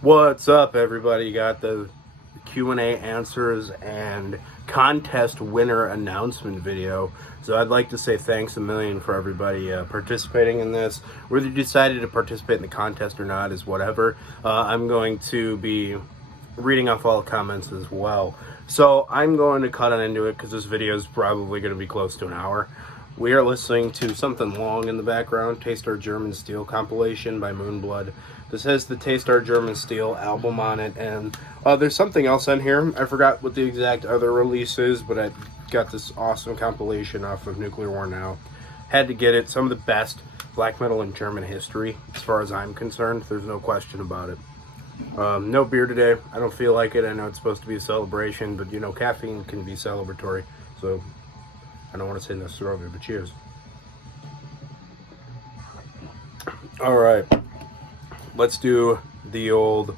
What's up, everybody? Got the Q&A answers and contest winner announcement video. So I'd like to say thanks a million for everybody participating in this. Whether you decided to participate in the contest or not is whatever. I'm going to be reading off all the comments as well. So I'm going to cut on into it because this video is probably going to be close to an hour. We are listening to something long in the background, Taste Our German Steel compilation by Moonblood. This has the Taste Our German Steel album on it, and there's something else on here. I forgot what the exact other release is, but I got this awesome compilation off of Nuclear War Now. Had to get it. Some of the best black metal in German history, as far as I'm concerned. There's no question about it. No beer today. I don't feel like it. I know it's supposed to be a celebration, but you know, caffeine can be celebratory, so I don't want to say necessarily, but cheers. Alright, let's do the old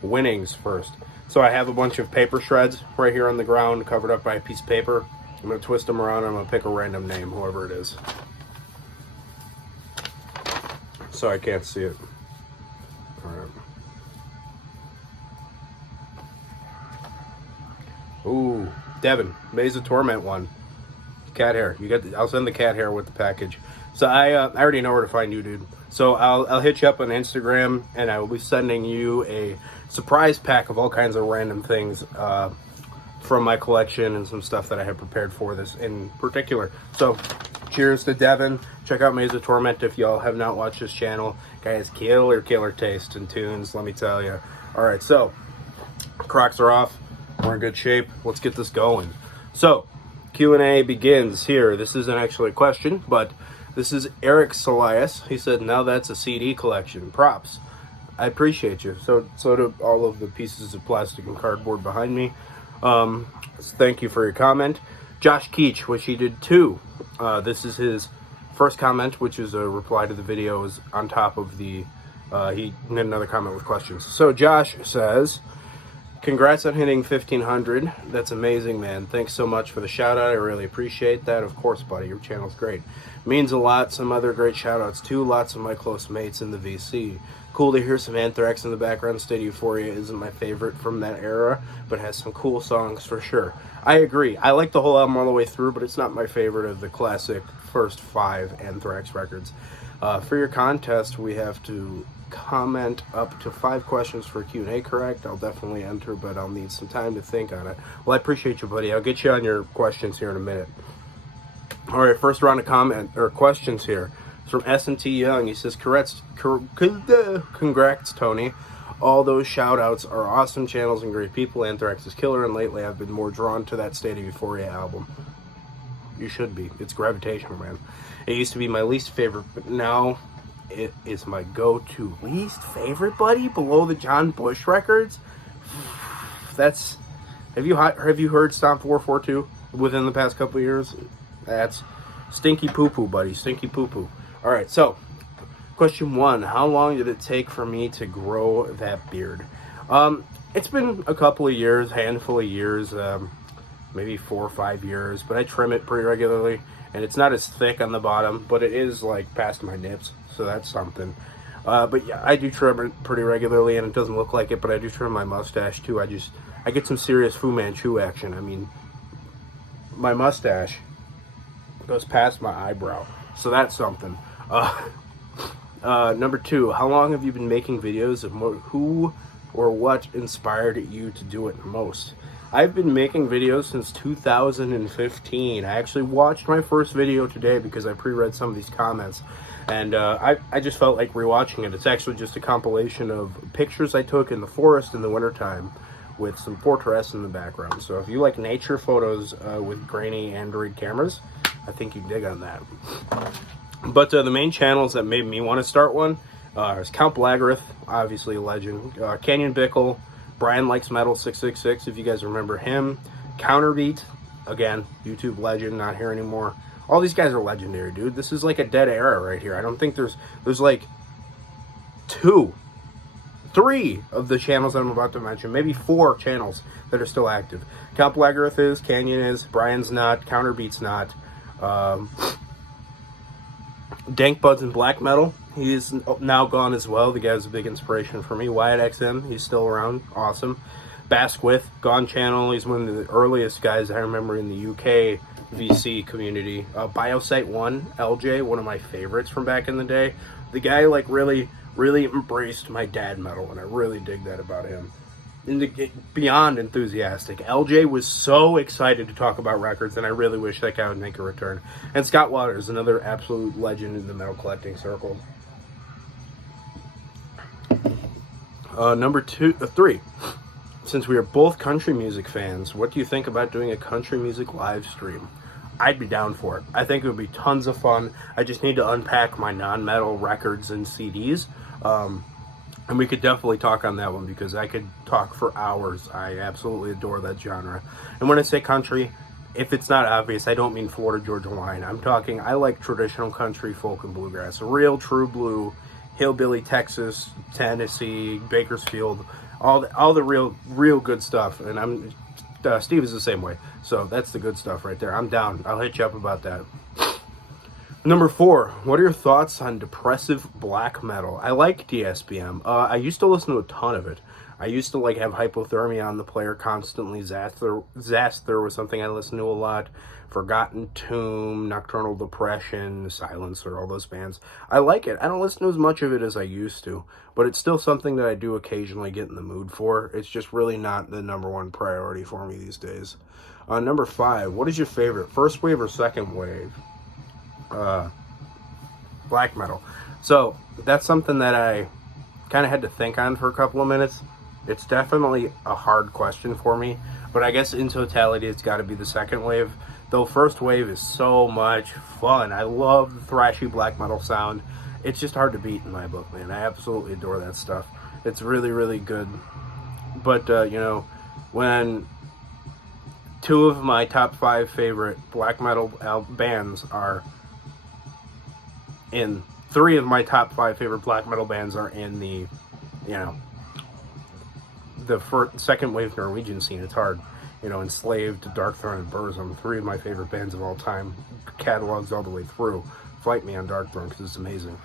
winnings first. So I have a bunch of paper shreds right here on the ground, covered up by a piece of paper. I'm going to twist them around and I'm going to pick a random name, whoever it is. So I can't see it. Alright. Ooh, Devin, Maze of Torment one. Cat hair. You got. I'll send the cat hair with the package. So I already know where to find you, dude. So I'll hit you up on Instagram, and I will be sending you a surprise pack of all kinds of random things from my collection and some stuff that I have prepared for this in particular. So cheers to Devin. Check out Maze of Torment if y'all have not watched this channel. Guy has killer taste and tunes, let me tell you. All right, so Crocs are off. We're in good shape. Let's get this going. So Q&A begins here. This isn't actually a question, but this is Eric Solias. He said, now that's a CD collection. Props. I appreciate you. So do all of the pieces of plastic and cardboard behind me. Thank you for your comment. Josh Keach, which he did too. This is his first comment, which is a reply to the video, is on top of the, he made another comment with questions. So Josh says, congrats on hitting 1,500. That's amazing, man. Thanks so much for the shout out. I really appreciate that. Of course, buddy. Your channel's great. Means a lot. Some other great shout outs too. Lots of my close mates in the VC. Cool to hear some Anthrax in the background. State of Euphoria isn't my favorite from that era, but has some cool songs for sure. I agree. I like the whole album all the way through, but it's not my favorite of the classic first 5 Anthrax records. For your contest, we have to comment up to 5 questions for Q&A correct. I'll definitely enter, but I'll need some time to think on it. Well, I appreciate you, buddy. I'll get you on your questions here in a minute. All right, first round of questions here. It's from S&T Young. He says, congrats, Tony. All those shout outs are awesome channels and great people. Anthrax is killer, and lately I've been more drawn to that State of Euphoria album. You should be. It's gravitational, man. It used to be my least favorite, but now it is my go-to. Least favorite, buddy? Below the John Bush records? That's... Have you heard Stomp 442 within the past couple of years? That's stinky poo-poo, buddy. Stinky poo-poo. Alright, so, question 1. How long did it take for me to grow that beard? It's been a couple of years, handful of years, maybe 4 or 5 years, but I trim it pretty regularly, and it's not as thick on the bottom, but it is like past my nips, so that's something. But yeah, I do trim it pretty regularly, and it doesn't look like it, but I do trim my mustache too. I get some serious Fu Manchu action. I mean, my mustache goes past my eyebrow, so that's something. Number 2, how long have you been making videos, and who or what inspired you to do it most? I've been making videos since 2015. I actually watched my first video today because I pre-read some of these comments, and I just felt like rewatching it. It's actually just a compilation of pictures I took in the forest in the wintertime with some Fortress in the background. So if you like nature photos with grainy Android cameras, I think you dig on that. But the main channels that made me want to start one is Count Blagareth, obviously a legend, Canyon Bickle, Brian Likes Metal 666, if you guys remember him, Counterbeat, again, YouTube legend, not here anymore. All these guys are legendary, dude. This is like a dead era right here. I don't think there's like 2, 3 of the channels that I'm about to mention, maybe 4 channels that are still active. Count Blagareth is, Canyon is, Brian's not, Counterbeat's not. Dank Buds and Black Metal. He's now gone as well. The guy's a big inspiration for me. Wyatt XM, he's still around. Awesome. Basquith, Gone Channel. He's one of the earliest guys I remember in the UK VC community. Pt.1, LJ, one of my favorites from back in the day. The guy like really embraced my dad metal, and I really dig that about him. Beyond enthusiastic. LJ was so excited to talk about records, and I really wish that guy would make a return. And Scott Waters, another absolute legend in the metal collecting circle. Number 3. Since we are both country music fans, what do you think about doing a country music live stream? I'd be down for it. I think it would be tons of fun. I just need to unpack my non-metal records and CDs. And we could definitely talk on that one, because I could talk for hours. I absolutely adore that genre. And when I say country, if it's not obvious, I don't mean Florida Georgia Line. I'm talking, I like traditional country, folk, and bluegrass. Real true blue, hillbilly Texas, Tennessee, Bakersfield, all the real good stuff. And Steve is the same way. So that's the good stuff right there. I'm down. I'll hit you up about that. Number 4, what are your thoughts on depressive black metal? I like DSBM. I used to listen to a ton of it. I used to like have Hypothermia on the player constantly. Zaster was something I listened to a lot. Forgotten Tomb, Nocturnal Depression, Silencer, all those bands. I like it. I don't listen to as much of it as I used to, but it's still something that I do occasionally get in the mood for. It's just really not the number one priority for me these days. Number 5, what is your favorite, first wave or second wave? Black metal. So that's something that I kind of had to think on for a couple of minutes. It's definitely a hard question for me, but I guess in totality it's got to be the second wave, though first wave is so much fun. I love the thrashy black metal sound. It's just hard to beat in my book, man. I absolutely adore that stuff. It's really good. But when 2 of my top 5 favorite black metal bands are in 3 of my top 5 favorite black metal bands are in the second wave Norwegian scene. It's hard. Enslaved, Darkthrone, and Burzum, 3 of my favorite bands of all time, catalogs all the way through. Fight me on Darkthrone, because it's amazing.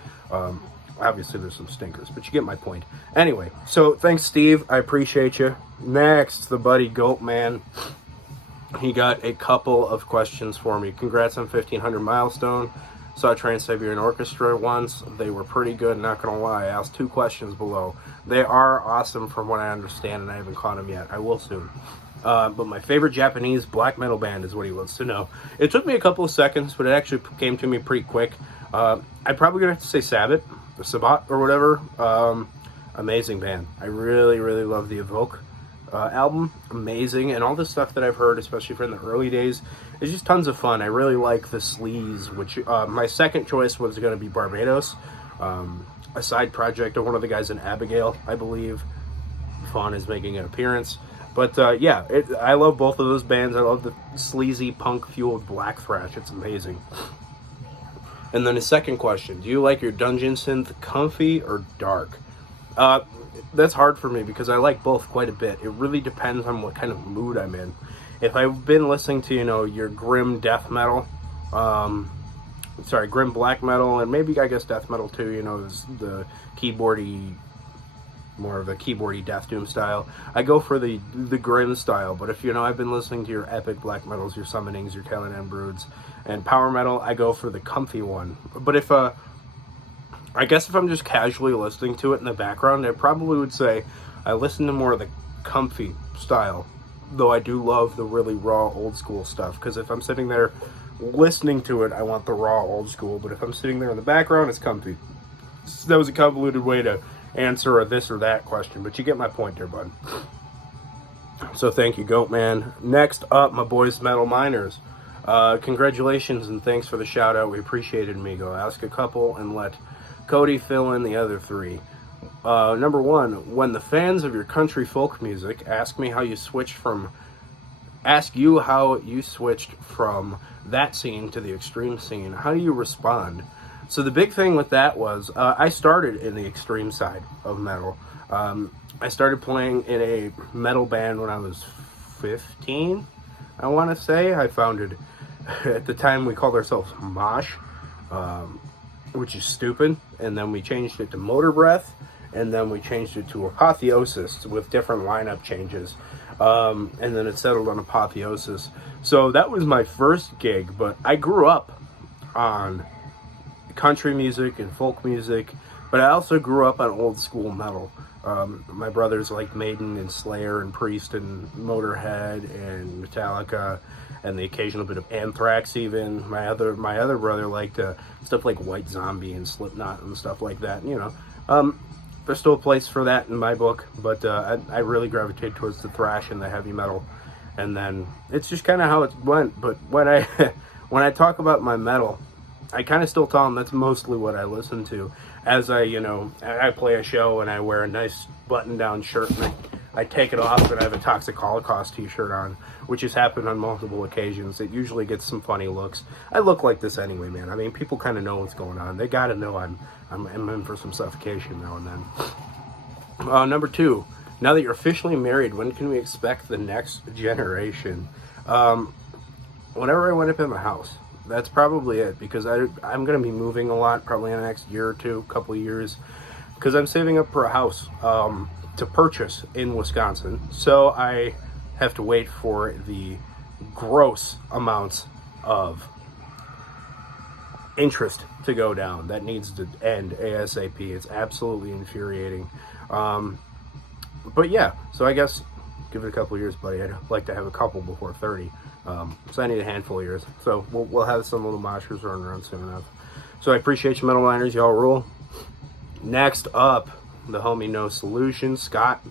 Obviously there's some stinkers, but you get my point. Anyway, so thanks, Steve. I appreciate you. Next, the buddy Goat Man. He got a couple of questions for me. Congrats on 1500 milestone. Saw Trans-Siberian Orchestra once. They were pretty good, not gonna lie. I asked 2 questions below. They are awesome from what I understand, and I haven't caught them yet. I will soon. But my favorite Japanese black metal band is what he wants to know. It took me a couple of seconds, but it actually came to me pretty quick. I'm probably gonna have to say Sabbath, or Sabbat, or whatever. Amazing band. I really love the Evoke album. Amazing, and all the stuff that I've heard, especially from the early days, is just tons of fun. I really like the Sleaze, which my second choice was going to be Barbados, a side project of one of the guys in Abigail, I believe. Fawn is making an appearance. But yeah, I love both of those bands. I love the sleazy punk-fueled black thrash. It's amazing. And then the second question, do you like your dungeon synth comfy or dark? That's hard for me because I like both quite a bit. It really depends on what kind of mood I'm in. If I've been listening to, your grim death metal, grim black metal, and maybe, I guess, death metal too, the keyboardy, more of a keyboardy death doom style, I go for the grim style. But if, I've been listening to your epic black metals, your summonings, your Caladan Broods, and power metal, I go for the comfy one. But if, I guess if I'm just casually listening to it in the background, I probably would say I listen to more of the comfy style, though I do love the really raw old school stuff, because if I'm sitting there listening to it, I want the raw old school, but if I'm sitting there in the background, it's comfy. So that was a convoluted way to answer a this or that question, but you get my point there, bud. So thank you, Goat Man. Next up, my boys Metal Miners. Congratulations and thanks for the shout out. We appreciate it, amigo. Ask a couple and let Cody fill in the other 3. Number 1, when the fans of your country folk music ask you how you switched from that scene to the extreme scene, how do you respond? So the big thing with that was I started in the extreme side of metal. I started playing in a metal band when I was 15, I want to say. I founded, at the time we called ourselves Mosh. which is stupid. And then we changed it to Motor Breath, and then we changed it to Apotheosis with different lineup changes. And then it settled on Apotheosis. So that was my first gig, but I grew up on country music and folk music, but I also grew up on old school metal. My brothers like Maiden and Slayer and Priest and Motorhead and Metallica and the occasional bit of Anthrax even. My other brother liked stuff like White Zombie and Slipknot and stuff like that, you know. There's still a place for that in my book, but I really gravitate towards the thrash and the heavy metal. And then it's just kind of how it went. But when I when I talk about my metal, I kind of still tell them that's mostly what I listen to. As I play a show and I wear a nice button-down shirt and I take it off and I have a Toxic Holocaust t-shirt on, which has happened on multiple occasions. It usually gets some funny looks. I look like this anyway, man. I mean, people kind of know what's going on. They got to know I'm in for some suffocation now and then. Number 2, now that you're officially married, when can we expect the next generation? Whenever I wind up in my house. That's probably it, because I'm going to be moving a lot probably in the next year or two, couple of years, because I'm saving up for a house to purchase in Wisconsin. So I have to wait for the gross amounts of interest to go down. That needs to end ASAP. It's absolutely infuriating. But yeah, so I guess give it a couple of years, buddy. I'd like to have a couple before 30. So I need a handful of years. So we'll have some little moshers running around soon enough. So I appreciate you, Metal Liners. Y'all rule. Next up, the homie No Solution, Scott.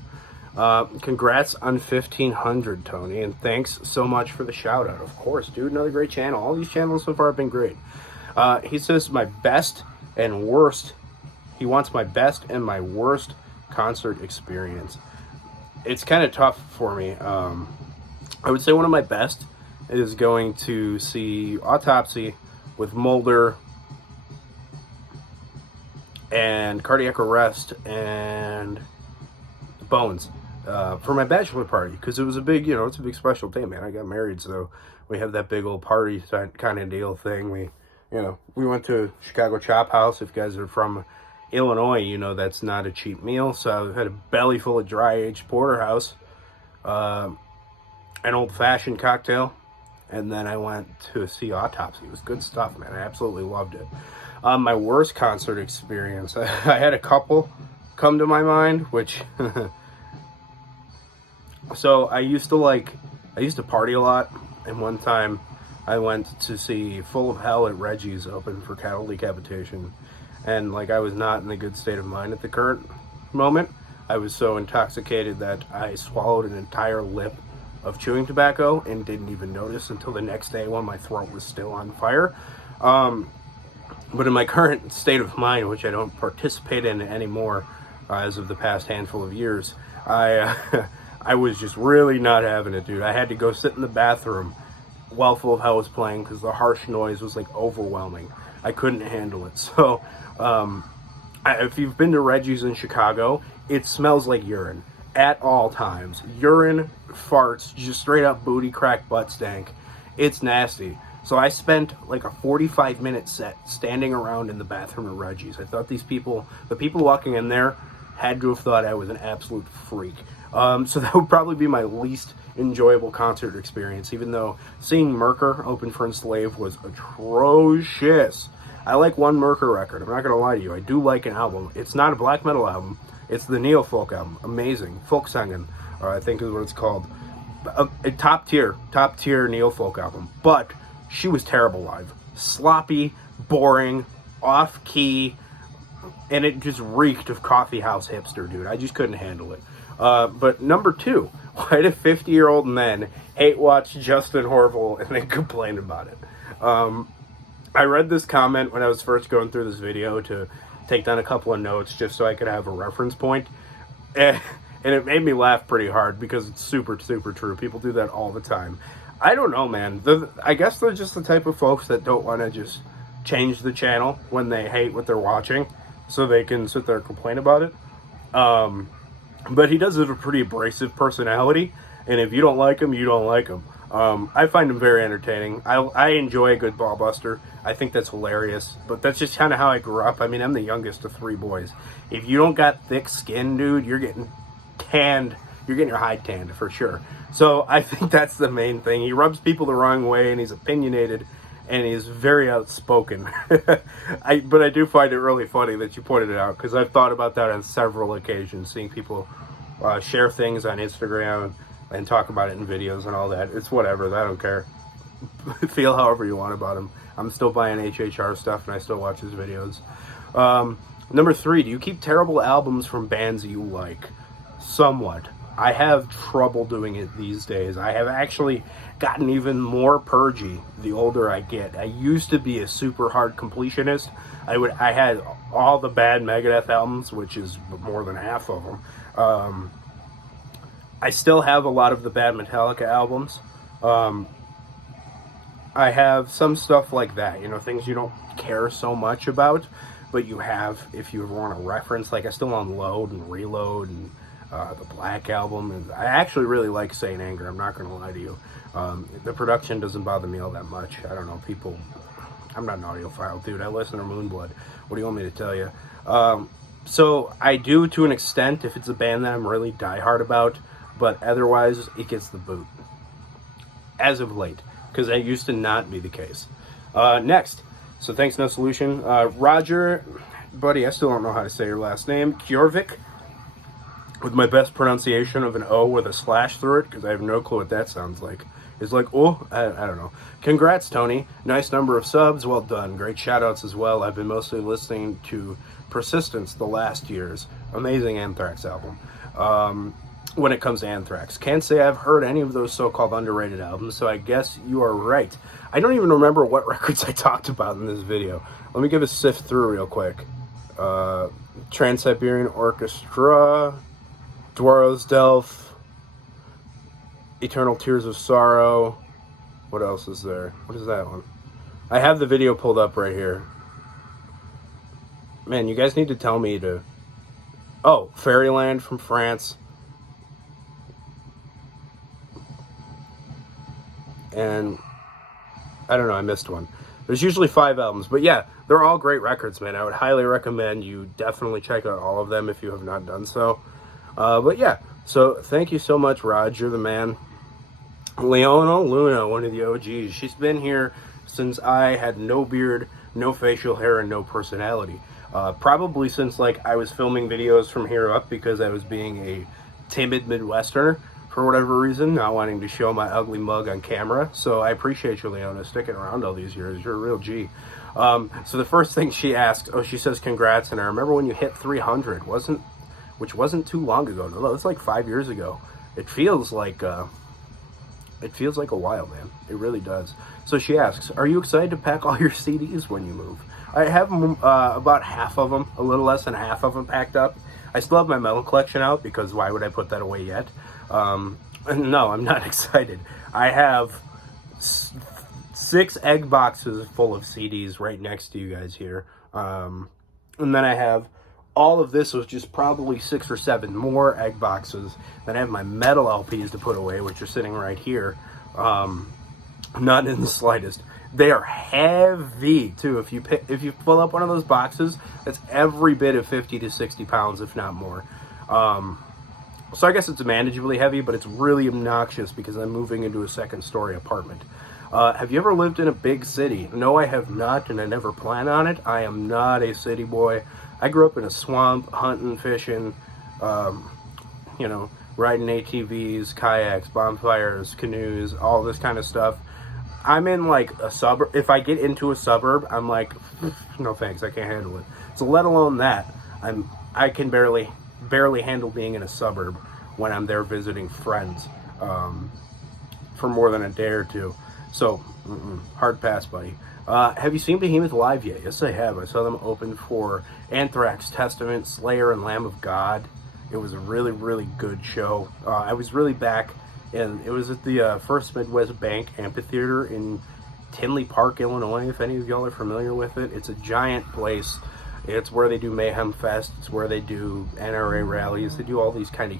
Congrats on 1,500, Tony, and thanks so much for the shout out. Of course, dude, another great channel. All these channels so far have been great. He says my best and worst. He wants my best and my worst concert experience. It's kind of tough for me. I would say one of my best is going to see Autopsy with Mulder and Cardiac Arrest and Bones for my bachelor party, because it was a big, it's a big special day, man. I got married, so we have that big old party kind of deal thing. We went to Chicago Chop House. If you guys are from Illinois, that's not a cheap meal. So I had a belly full of dry aged porterhouse, an old fashioned cocktail, and then I went to see Autopsy. It was good stuff, man. I absolutely loved it. My worst concert experience, I had a couple come to my mind, which so I used to party a lot, and one time I went to see Full of Hell at Reggie's open for Cattle Decapitation, and I was not in a good state of mind at the current moment. I was so intoxicated that I swallowed an entire lip of chewing tobacco and didn't even notice until the next day when my throat was still on fire. But in my current state of mind, which I don't participate in anymore as of the past handful of years, I was just really not having it, dude. I had to go sit in the bathroom while Full of Hell was playing because the harsh noise was overwhelming. I couldn't handle it. So if you've been to Reggie's in Chicago, it smells like urine at all times. Urine, farts, just straight up booty crack butt stank. It's nasty. So I spent a 45-minute set standing around in the bathroom at Reggie's. I thought the people walking in there had to have thought I was an absolute freak. So that would probably be my least enjoyable concert experience, even though seeing Merker open for Enslaved was atrocious. I like one Merker record. I'm not going to lie to you. I do like an album. It's not a black metal album. It's the neo-folk album. Amazing. Folk Singing, I think is what it's called. A top tier neo-folk album. But she was terrible live. Sloppy, boring, off-key, and it just reeked of coffee house hipster, dude. I just couldn't handle it. But number 2, why do 50-year-old men hate watch Justin Horville and then complain about it? I read this comment when I was first going through this video to take down a couple of notes just so I could have a reference point. And it made me laugh pretty hard because it's super, super true. People do that all the time. I don't know, man. I guess they're just the type of folks that don't want to just change the channel when they hate what they're watching so they can sit there and complain about it. But he does have a pretty abrasive personality, and if you don't like him, you don't like him. I find them very entertaining. I enjoy a good ball buster. I think that's hilarious. But that's just kind of how I grew up. I mean, I'm the youngest of 3 boys. If you don't got thick skin, dude, you're getting tanned. You're getting your hide tanned for sure. So I think that's the main thing. He rubs people the wrong way, and he's opinionated, and he's very outspoken. But I do find it really funny that you pointed it out, because I've thought about that on several occasions, seeing people share things on Instagram and talk about it in videos and all that. It's whatever. I don't care. Feel however you want about him. I'm still buying HHR stuff, and I still watch his videos. Number 3, do you keep terrible albums from bands you like? Somewhat. I have trouble doing it these days. I have actually gotten even more purgy the older I get. I used to be a super hard completionist. I had all the bad Megadeth albums, which is more than half of them. I still have a lot of the bad Metallica albums. I have some stuff like that, things you don't care so much about, but you have, if you ever want to reference. Like, I still own Load and Reload and the Black Album. And I actually really like Saint Anger, I'm not going to lie to you. The production doesn't bother me all that much. I don't know, people... I'm not an audiophile, dude. I listen to Moonblood. What do you want me to tell you? So I do, to an extent, if it's a band that I'm really diehard about, but otherwise, it gets the boot. As of late, because that used to not be the case. Next. So thanks, No Solution. Roger, buddy, I still don't know how to say your last name. Kjorvik, with my best pronunciation of an O with a slash through it, because I have no clue what that sounds like. It's like, oh, I don't know. Congrats, Tony. Nice number of subs. Well done. Great shout-outs as well. I've been mostly listening to Persistence the last years. Amazing Anthrax album. When it comes to Anthrax. Can't say I've heard any of those so-called underrated albums, so I guess you are right. I don't even remember what records I talked about in this video. Let me give a sift through real quick. Trans-Siberian Orchestra, Dwarrow's Delph, Eternal Tears of Sorrow. What else is there? What is that one? I have the video pulled up right here. Man, you guys need to tell me to... Oh, Fairyland from France. And I don't know, I missed one. There's usually 5 albums, but yeah, they're all great records, man. I would highly recommend you definitely check out all of them if you have not done so. But yeah, so thank you so much, Rod. You're the man. Leona Luna, one of the OGs. She's been here since I had no beard, no facial hair, and no personality. Probably since, like, I was filming videos from here up because I was being a timid Midwesterner. For whatever reason, not wanting to show my ugly mug on camera. So I appreciate you, Leona, sticking around all these years. You're a real G. So the first thing she asked, she says congrats, and I remember when you hit 300, which wasn't too long ago. No, it was like 5 years ago. It feels like a while, man. It really does. So she asks, are you excited to pack all your CDs when you move? I have about half of them, a little less than half of them packed up. I still have my metal collection out because why would I put that away yet? No, I'm not excited. I have 6 egg boxes full of CDs right next to you guys here. And then I have all of this, was just probably 6 or 7 more egg boxes. Then I have my metal LPs to put away, which are sitting right here. Not in the slightest. They are heavy too. If you pull up one of those boxes, that's every bit of 50 to 60 pounds, if not more. So I guess it's manageably heavy, but it's really obnoxious because I'm moving into a 2nd-story apartment. Have you ever lived in a big city? No, I have not, and I never plan on it. I am not a city boy. I grew up in a swamp, hunting, fishing, riding ATVs, kayaks, bonfires, canoes, all this kind of stuff. I'm in, like, a suburb. If I get into a suburb, I'm like, no thanks, I can't handle it. So let alone that, I can barely handle being in a suburb when I'm there visiting friends for more than a day or two. So, hard pass, buddy. Have you seen Behemoth live yet? Yes, I have. I saw them open for Anthrax, Testament, Slayer, and Lamb of God. It was a really, really good show. I was really back, and it was at the First Midwest Bank Amphitheater in Tinley Park, Illinois, if any of y'all are familiar with it. It's a giant place. It's where they do Mayhem Fest. It's where they do NRA rallies. They do all these kind of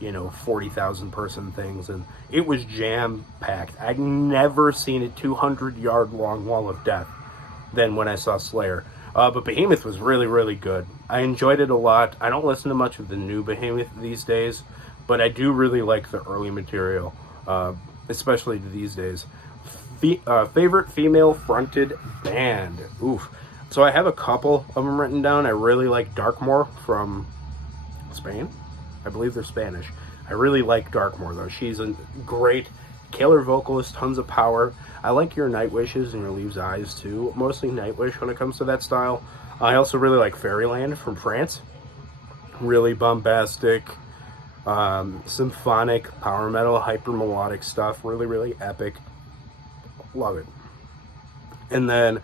40,000 person things, and it was jam packed. I'd never seen a 200-yard long wall of death than when I saw Slayer. But Behemoth was really, really good. I enjoyed it a lot. I don't listen to much of the new Behemoth these days, but I do really like the early material, especially these days. Favorite female-fronted band. Oof. So I have a couple of them written down. I really like Darkmoor from Spain. I believe they're Spanish. I really like Darkmoor, though. She's a great killer vocalist, tons of power. I like your Night Wishes and your Leaves Eyes, too. Mostly Night Wish when it comes to that style. I also really like Fairyland from France. Really bombastic, symphonic, power metal, hyper melodic stuff. Really, really epic. Love it. And then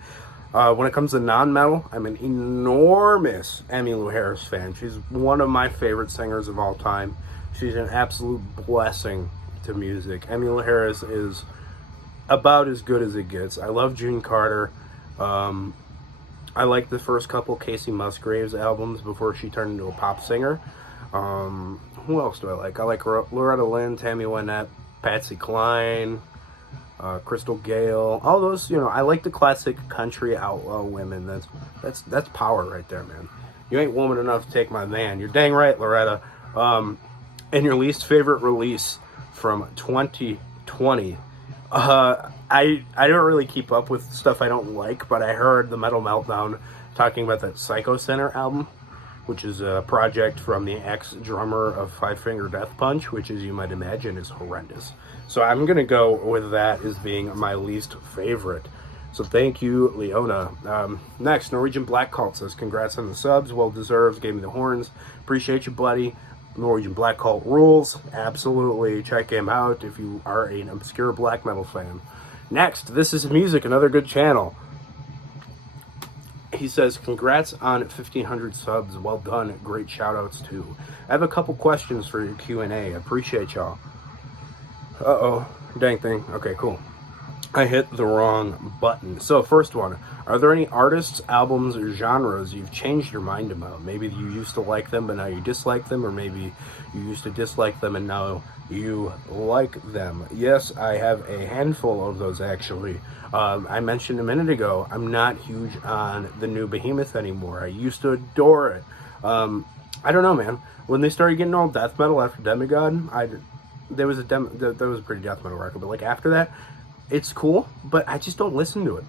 when it comes to non-metal, I'm an enormous Emmylou Harris fan. She's one of my favorite singers of all time. She's an absolute blessing to music. Emmylou Harris is about as good as it gets. I love June Carter. I like the first couple Casey Musgraves albums before she turned into a pop singer. Who else do I like? I like Loretta Lynn, Tammy Wynette, Patsy Cline, Crystal Gale, all those. I like the classic country outlaw women. That's power right there, man. You ain't woman enough to take my man. You're dang right, Loretta. And your least favorite release from 2020. I don't really keep up with stuff I don't like, but I heard the Metal Meltdown talking about that Psycho Center album, which is a project from the ex-drummer of Five Finger Death Punch, which, as you might imagine, is horrendous. So I'm going to go with that as being my least favorite. So thank you, Leona. Next, Norwegian Black Cult says, congrats on the subs, well deserved, gave me the horns. Appreciate you, buddy. Norwegian Black Cult rules. Absolutely. Check him out if you are an obscure black metal fan. Next, This Is Music, another good channel. He says, congrats on 1,500 subs. Well done. Great shout-outs, too. I have a couple questions for your Q&A. I appreciate y'all. Uh-oh. Dang thing. Okay, cool. I hit the wrong button. So, first one. Are there any artists, albums, or genres you've changed your mind about? Maybe you used to like them, but now you dislike them, or maybe you used to dislike them, and now you like them. Yes, I have a handful of those, actually. I mentioned a minute ago, I'm not huge on the new Behemoth anymore. I used to adore it. I don't know, man. When they started getting all death metal after Demigod, there was a pretty death metal record, but like after that, it's cool, but I just don't listen to it,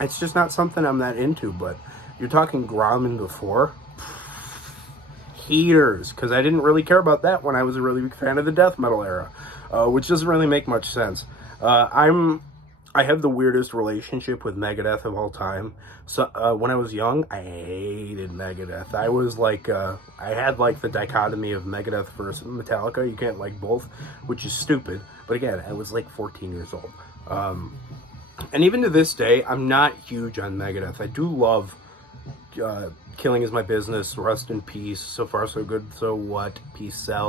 It's just not something I'm that into, but you're talking Grauman before. Heaters, because I didn't really care about that when I was a really big fan of the death metal era, which doesn't really make much sense. I have the weirdest relationship with Megadeth of all time. So when I was young, I hated Megadeth. I was like, I had like the dichotomy of Megadeth versus Metallica. You can't like both, which is stupid. But again, I was like 14 years old. And even to this day, I'm not huge on Megadeth. I do love Killing Is My Business, Rust in Peace, So Far So Good, So What, Peace Cell.